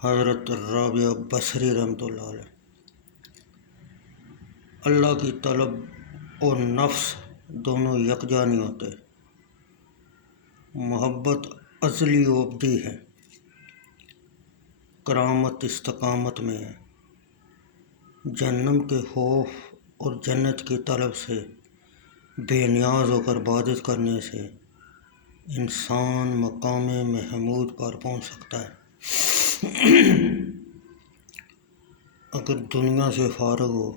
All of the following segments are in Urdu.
حضرت رابعہ بصری رحمۃ اللہ علیہ۔ اللہ کی طلب اور نفس دونوں یکجا نہیں ہوتے۔ محبت ازلی و ابدی ہے، کرامت استقامت میں ہے۔ جہنم کے خوف اور جنت کی طلب سے بے نیاز ہو کر عبادت کرنے سے انسان مقام محمود پر پہنچ سکتا ہے۔ اگر دنیا سے فارغ ہو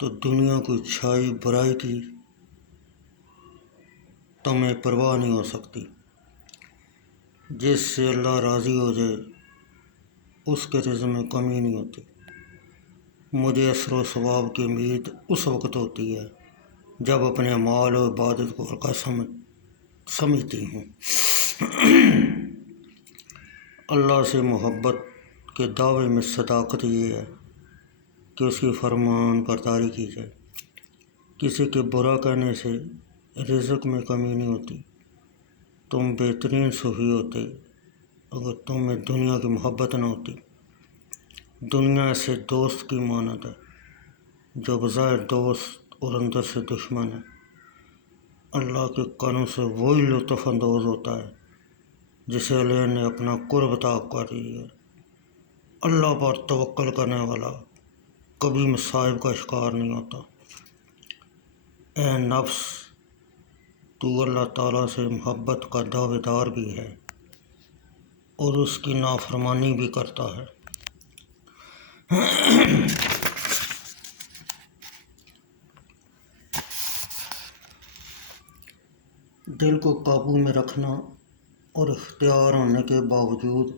تو دنیا کی اچھائی برائی کی تمہیں پرواہ نہیں ہو سکتی۔ جس سے اللہ راضی ہو جائے اس کے رزق میں کمی نہیں ہوتی۔ مجھے اثر و ثواب کی امید اس وقت ہوتی ہے جب اپنے اعمال و عبادت کو ہلکا سمجھتی ہوں۔ اللہ سے محبت کے دعوے میں صداقت یہ ہے کہ اس کی فرمان برداری کی جائے۔ کسی کے برا کہنے سے رزق میں کمی نہیں ہوتی۔ تم بہترین صوفی ہوتے اگر تم میں دنیا کی محبت نہ ہوتی۔ دنیا ایسے دوست کی مانند ہے جو بظاہر دوست اور اندر سے دشمن ہے۔ اللہ کے قانون سے وہی لطف اندوز ہوتا ہے جسے اللہ نے اپنا قرب عطا کر دیا ہے۔ اللہ پر توکل کرنے والا کبھی مصائب کا شکار نہیں ہوتا۔ اے نفس، تو اللہ تعالیٰ سے محبت کا دعوے دار بھی ہے اور اس کی نافرمانی بھی کرتا ہے۔ دل کو قابو میں رکھنا اور اختیار ہونے کے باوجود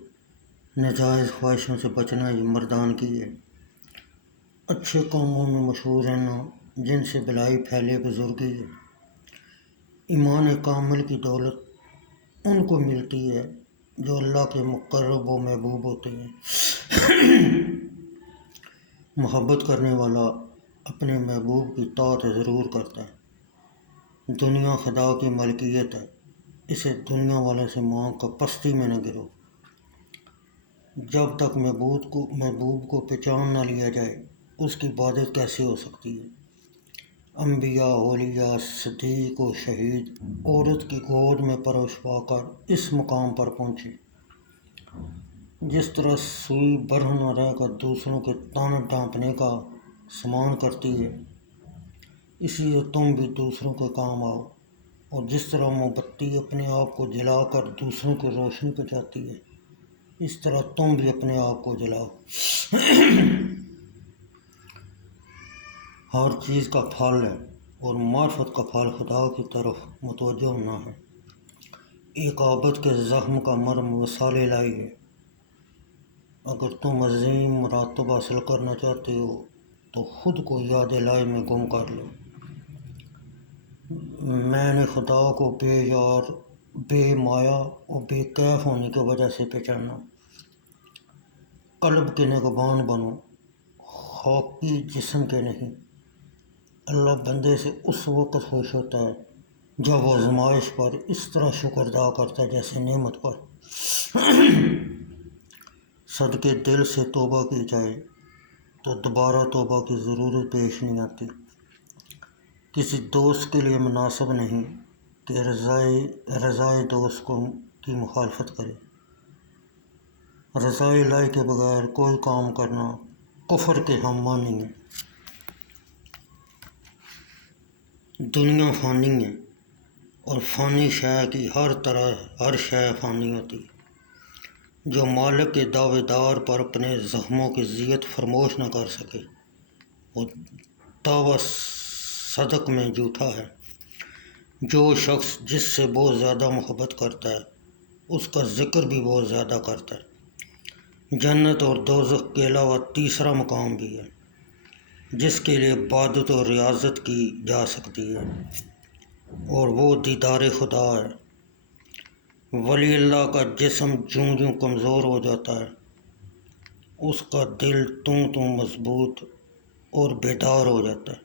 ناجائز خواہشوں سے بچنا یہ مردانگی ہے۔ اچھے کاموں میں مشہور رہنا جن سے بلائی پھیلے بزرگی ہے۔ ایمان کامل کی دولت ان کو ملتی ہے جو اللہ کے مقرب و محبوب ہوتے ہیں۔ محبت کرنے والا اپنے محبوب کی طاعت ضرور کرتا ہے۔ دنیا خدا کی ملکیت ہے، اسے دنیا والے سے مانگ کر پستی میں نہ گرو۔ جب تک محبوب کو پہچان نہ لیا جائے اس کی عبادت کیسے ہو سکتی ہے؟ انبیاء، اولیاء، صدیق و شہید عورت کی گود میں پرورش پا کر اس مقام پر پہنچے۔ جس طرح سوئی برہنہ نہ رہ کر دوسروں کے تانے ڈانپنے کا سامان کرتی ہے، اسی لیے تم بھی دوسروں کے کام آؤ، اور جس طرح موم بتی اپنے آپ کو جلا کر دوسروں کو روشنی پہنچاتی ہے، اس طرح تم بھی اپنے آپ کو جلاؤ۔ ہر چیز کا پھل ہے اور معرفت کا پھل خدا کی طرف متوجہ ہونا ہے۔ ایک عابد کے زخم کا مرہم وصال الہی ہے۔ اگر تم عظیم مراتب حاصل کرنا چاہتے ہو تو خود کو یاد الہی میں گم کر لو۔ میں نے خدا کو بے یار، بے مایا اور بے کیف ہونے کی وجہ سے پہچانا۔ قلب کے نگہبان بنو، خاکی جسم کے نہیں۔ اللہ بندے سے اس وقت خوش ہوتا ہے جب وہ آزمائش پر اس طرح شکر ادا کرتا ہے جیسے نعمت پر۔ صدقے دل سے توبہ کی جائے تو دوبارہ توبہ کی ضرورت پیش نہیں آتی۔ کسی دوست کے لیے مناسب نہیں کہ رضائے دوست کی مخالفت کرے۔ رضا الہی کے بغیر کوئی کام کرنا کفر کے ہم معنی ہے۔ دنیا فانی ہے اور فانی شے کی ہر شے فانی ہوتی ہے۔ جو مالک کے دعوے دار پر اپنے زخموں کی اذیت فراموش نہ کر سکے وہ دعویٰ صدق میں جھوٹا ہے۔ جو شخص جس سے بہت زیادہ محبت کرتا ہے اس کا ذکر بھی بہت زیادہ کرتا ہے۔ جنت اور دوزخ کے علاوہ تیسرا مقام بھی ہے جس کے لیے عبادت اور ریاضت کی جا سکتی ہے، اور وہ دیدار خدا ہے۔ ولی اللہ کا جسم جوں جوں کمزور ہو جاتا ہے اس کا دل توں مضبوط اور بیدار ہو جاتا ہے۔